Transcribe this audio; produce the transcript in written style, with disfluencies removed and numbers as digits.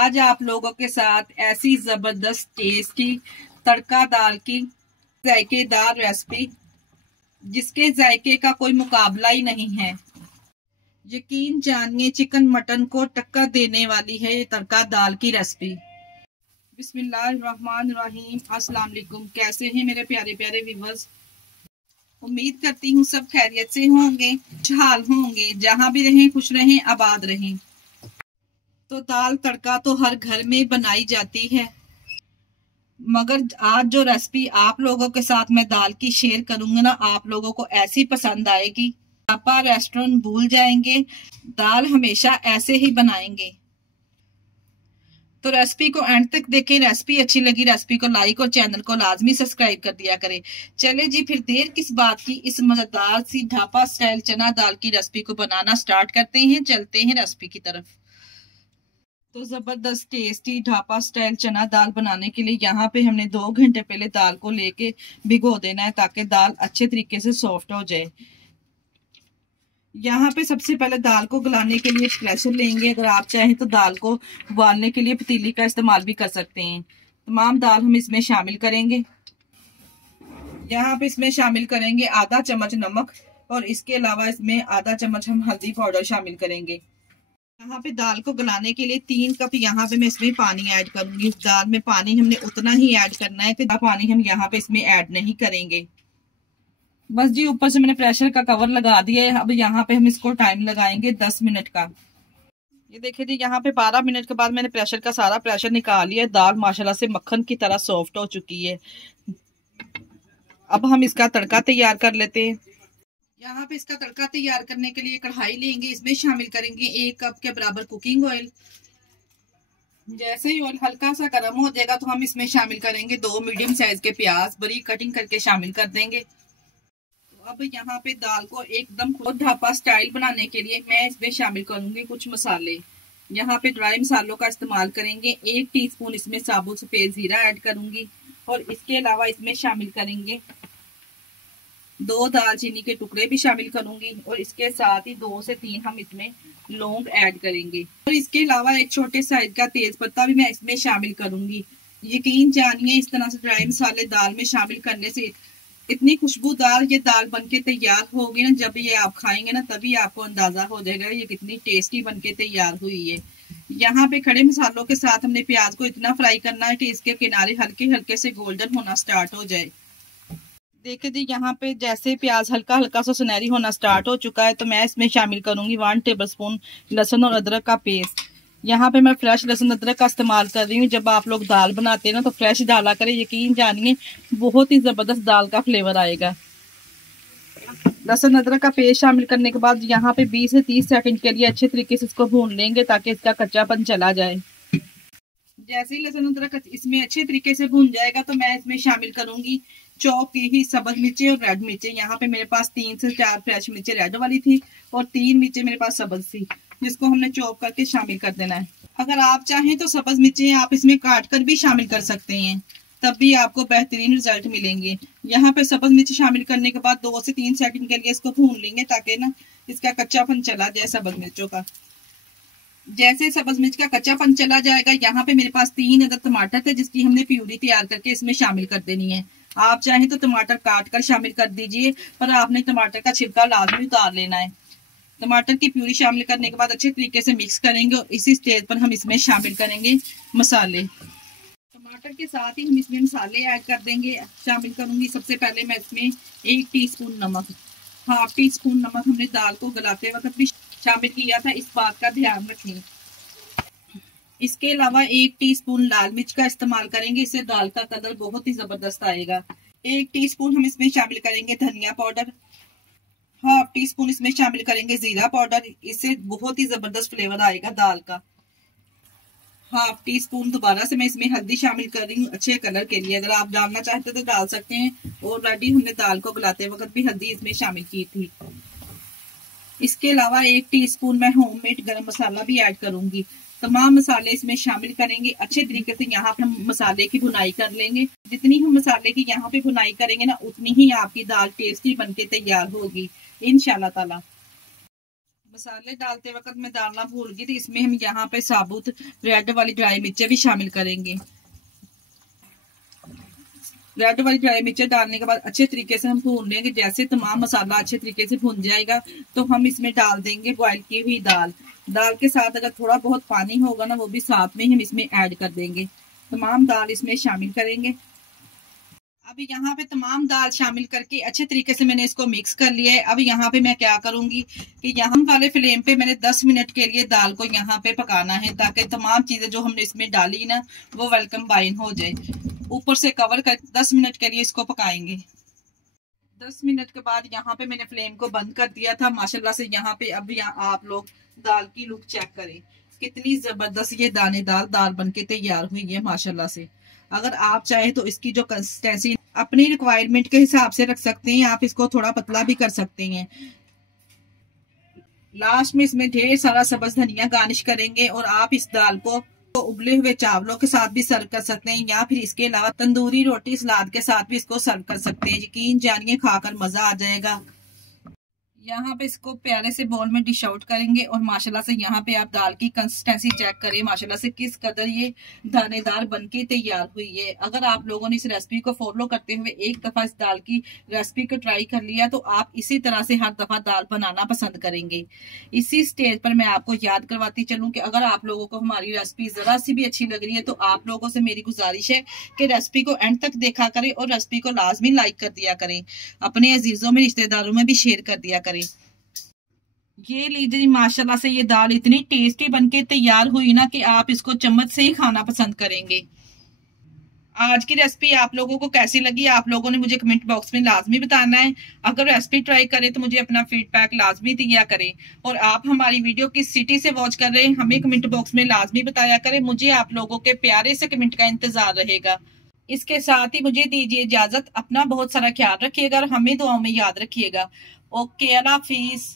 आज आप लोगों के साथ ऐसी जबरदस्त टेस्टी तड़का दाल की जायकेदार रेसिपी जिसके जायके का कोई मुकाबला ही नहीं है। यकीन जानिए चिकन मटन को टक्कर देने वाली है ये तड़का दाल की रेसिपी। बिस्मिल्लाहिर्रहमानिर्रहीम। अस्सलाम वालेकुम। कैसे हैं मेरे प्यारे प्यारे व्यूअर्स? उम्मीद करती हूँ सब खैरियत से होंगे, खुशहाल होंगे, जहाँ भी रहें खुश रहें, आबाद रहें। तो दाल तड़का तो हर घर में बनाई जाती है, मगर आज जो रेसिपी आप लोगों के साथ मैं दाल की शेयर करूंगा ना, आप लोगों को ऐसी पसंद आएगी आप रेस्टोरेंट भूल जाएंगे। दाल हमेशा ऐसे ही बनाएंगे। तो रेसिपी को एंड तक देखें। रेसिपी अच्छी लगी रेसिपी को लाइक और चैनल को लाजमी सब्सक्राइब कर दिया करें। चले जी फिर देर किस बात की, इस मजेदार सी ढाबा स्टाइल चना दाल की रेसिपी को बनाना स्टार्ट करते हैं। चलते हैं रेसिपी की तरफ। तो जबरदस्त टेस्टी ढाबा स्टाइल चना दाल बनाने के लिए यहाँ पे हमने 2 घंटे पहले दाल को लेके भिगो देना है ताकि दाल अच्छे तरीके से सॉफ्ट हो जाए। यहाँ पे सबसे पहले दाल को गलाने के लिए प्रेशर लेंगे। अगर आप चाहें तो दाल को उबालने के लिए पतीली का इस्तेमाल भी कर सकते हैं। तमाम दाल हम इसमें शामिल करेंगे। यहाँ पे इसमें शामिल करेंगे आधा चम्मच नमक और इसके अलावा इसमें आधा चम्मच हम हल्दी पाउडर शामिल करेंगे। यहाँ पे दाल को गलाने के लिए 3 कप यहाँ पे मैं इसमें पानी ऐड करूंगी। इस दाल में पानी हमने उतना ही ऐड करना है कि पानी हम यहाँ पे इसमें ऐड नहीं करेंगे। बस जी ऊपर से मैंने प्रेशर का कवर लगा दिया है। अब यहाँ पे हम इसको टाइम लगाएंगे 10 मिनट का। ये देखिए जी यहाँ पे 12 मिनट के बाद मैंने प्रेशर का सारा प्रेशर निकाल लिया है। दाल माशाल्लाह से मक्खन की तरह सॉफ्ट हो चुकी है। अब हम इसका तड़का तैयार कर लेते हैं। यहाँ पे इसका तड़का तैयार करने के लिए कढ़ाई लेंगे। इसमें शामिल करेंगे 1 कप के बराबर कुकिंग ऑयल। जैसे ही ऑयल हल्का सा गर्म हो जाएगा तो हम इसमें शामिल करेंगे 2 मीडियम साइज के प्याज बारीक कटिंग करके शामिल कर देंगे। तो अब यहाँ पे दाल को एकदम ढाबा स्टाइल बनाने के लिए मैं इसमें शामिल करूंगी कुछ मसाले। यहाँ पे ड्राई मसालों का इस्तेमाल करेंगे। 1 टीस्पून इसमें साबुत सफेद जीरा ऐड करूंगी और इसके अलावा इसमें शामिल करेंगे 2 दालचीनी के टुकड़े भी शामिल करूंगी और इसके साथ ही 2 से 3 हम इसमें लौंग ऐड करेंगे और इसके अलावा एक छोटे साइज का तेज पत्ता भी मैं इसमें शामिल करूंगी। यकीन जानिए इस तरह से ड्राई मसाले दाल में शामिल करने से इतनी खुशबूदार ये दाल बनके तैयार होगी ना, जब ये आप खाएंगे ना तभी आपको अंदाजा हो जाएगा ये कितनी टेस्टी बनके तैयार हुई है। यहाँ पे खड़े मसालों के साथ हमने प्याज को इतना फ्राई करना है कि इसके किनारे हल्के हल्के से गोल्डन होना स्टार्ट हो जाए। देखिए जी यहाँ पे जैसे प्याज हल्का हल्का सा सुनहरी होना स्टार्ट हो चुका है तो मैं इसमें शामिल करूंगी 1 टेबलस्पून लहसुन और अदरक का पेस्ट। यहाँ पे मैं फ्रेश लहसुन अदरक का इस्तेमाल कर रही हूँ। जब आप लोग दाल बनाते हैं ना तो फ्रेश डाला करें। यकीन जानिए बहुत ही जबरदस्त दाल का फ्लेवर आएगा। लहसुन अदरक का पेस्ट शामिल करने के बाद यहाँ पे 20 से 30 सेकंड के लिए अच्छे तरीके से इसको भून लेंगे ताकि इसका कच्चापन चला जाए। जैसे ही लहसुन अदरक इसमें अच्छे तरीके से भून जाएगा तो मैं इसमें शामिल करूंगी चॉप की ही सब्ज मिर्चें और रेड मिर्चें। यहाँ पे मेरे पास 3 से 4 फ्रेश मिर्चें रेड वाली थी और 3 मिर्चें मेरे पास सब्ज थी, जिसको हमने चॉप करके शामिल कर देना है। अगर आप चाहें तो सब्ज मिर्चें आप इसमें काट कर भी शामिल कर सकते हैं, तब भी आपको बेहतरीन रिजल्ट मिलेंगे। यहाँ पे सब्ज मिर्च शामिल करने के बाद 2 से 3 सेकंड के लिए इसको भून लेंगे ताकि ना इसका कच्चापन चला जाए सब्ज मिर्चों का। जैसे सब्ज मिर्च का कच्चापन चला जाएगा यहाँ पे मेरे पास 3 अदद टमाटर थे जिसकी हमने प्यूरी तैयार करके इसमें शामिल कर देनी है। आप चाहें तो टमाटर काट कर शामिल कर दीजिए, पर आपने टमाटर का छिलका लाजमी उतार लेना है। टमाटर की प्यूरी शामिल करने के बाद अच्छे तरीके से मिक्स करेंगे और इसी स्टेज पर हम इसमें शामिल करेंगे मसाले। टमाटर के साथ ही हम इसमें मसाले ऐड कर देंगे। शामिल करूंगी सबसे पहले मैं इसमें 1 टीस्पून नमक, 1/2 टीस्पून नमक हमने दाल को गलाते वक्त भी शामिल किया था, इस बात का ध्यान रखें। इसके अलावा 1 टीस्पून लाल मिर्च का इस्तेमाल करेंगे, इससे दाल का कलर बहुत ही जबरदस्त आएगा। 1 टीस्पून हम इसमें शामिल करेंगे धनिया पाउडर, 1/2 टीस्पून इसमें शामिल करेंगे जीरा पाउडर, इससे बहुत ही जबरदस्त फ्लेवर आएगा दाल का। 1/2 टीस्पून दोबारा से मैं इसमें हल्दी शामिल कर रही हूँ अच्छे कलर के लिए। अगर आप डालना चाहते तो डाल सकते हैं। ऑलरेडी हमने दाल को गलाते वक्त भी हल्दी इसमें शामिल की थी। इसके अलावा 1 टीस्पून मैं होममेड गरम मसाला भी ऐड करूंगी। तमाम मसाले इसमें शामिल करेंगे। अच्छे तरीके से यहाँ पे हम मसाले की भुनाई कर लेंगे। जितनी हम मसाले की यहाँ पे भुनाई करेंगे ना उतनी ही आपकी दाल टेस्टी बनके तैयार होगी इंशाल्लाह ताला। मसाले डालते वक्त मैं डालना भूल गई थी, इसमें हम यहाँ पे साबुत रेड वाली ड्राई मिर्चें भी शामिल करेंगे। रेड वाली ड्राई मिर्चें डालने के बाद अच्छे तरीके से हम भून लेंगे। जैसे तमाम मसाला अच्छे तरीके से भून जाएगा तो हम इसमें डाल देंगे बॉयल की हुई दाल। दाल के साथ अगर थोड़ा बहुत पानी होगा ना, वो भी साथ में ही हम इसमें ऐड कर देंगे। तमाम दाल इसमें शामिल करेंगे। अभी यहाँ पे तमाम दाल शामिल करके अच्छे तरीके से मैंने इसको मिक्स कर लिया है। अब यहाँ पे मैं क्या करूंगी कि यहाँ वाले फ्लेम पे मैंने 10 मिनट के लिए दाल को यहाँ पे पकाना है, ताकि तमाम चीजें जो हमने इसमें डाली ना वो वेलकम बाइन हो जाए। ऊपर से कवर कर 10 मिनट के लिए इसको पकाएंगे। 10 मिनट के बाद यहाँ पे मैंने फ्लेम को बंद कर दिया था। माशाल्लाह से यहाँ पे अब यहाँ आप लोग दाल की लुक चेक करें, कितनी जबरदस्त ये दानेदार दाल बनके तैयार हुई है माशाल्लाह से। अगर आप चाहे तो इसकी जो कंसिस्टेंसी अपनी रिक्वायरमेंट के हिसाब से रख सकते हैं, आप इसको थोड़ा पतला भी कर सकते हैं। लास्ट में इसमें ढेर सारा सब्ज धनिया गार्निश करेंगे और आप इस दाल को उबले हुए चावलों के साथ भी सर्व कर सकते हैं, या फिर इसके अलावा तंदूरी रोटी सलाद के साथ भी इसको सर्व कर सकते हैं। यकीन जानिए खाकर मजा आ जाएगा। यहाँ पे इसको प्यारे से बाउल में डिश आउट करेंगे और माशाल्लाह से यहाँ पे आप दाल की कंसिस्टेंसी चेक करें, माशाल्लाह से किस कदर ये दानेदार बनके तैयार हुई है। अगर आप लोगों ने इस रेसिपी को फॉलो करते हुए एक दफा इस दाल की रेसिपी को ट्राई कर लिया तो आप इसी तरह से हर दफा दाल बनाना पसंद करेंगे। इसी स्टेज पर मैं आपको याद करवाती चलूं कि अगर आप लोगों को हमारी रेसिपी जरा सी भी अच्छी लग रही है तो आप लोगों से मेरी गुजारिश है कि रेसिपी को एंड तक देखा करें और रेसिपी को लाजमी लाइक कर दिया करें, अपने अजीजों में रिश्तेदारों में भी शेयर कर दिया करें। ये लीजिए माशाल्लाह से ये दाल इतनी टेस्टी बनके तैयार हुई ना कि आप इसको चम्मच से ही खाना पसंद करेंगे। आज की रेसिपी आप लोगों को कैसी लगी आप लोगों ने मुझे कमेंट बॉक्स में लाजमी बताना है। अगर रेसिपी ट्राई करें तो मुझे अपना फीडबैक लाजमी दिया करें, और आप हमारी वीडियो किस सिटी से वॉच कर रहे हैं हमें कमेंट बॉक्स में लाजमी बताया करें। मुझे आप लोगों के प्यारे से कमेंट का इंतजार रहेगा। इसके साथ ही मुझे दीजिए इजाजत। अपना बहुत सारा ख्याल रखिएगा और हमें दुआओं में याद रखिएगा। ओके, अल्लाह हाफिज।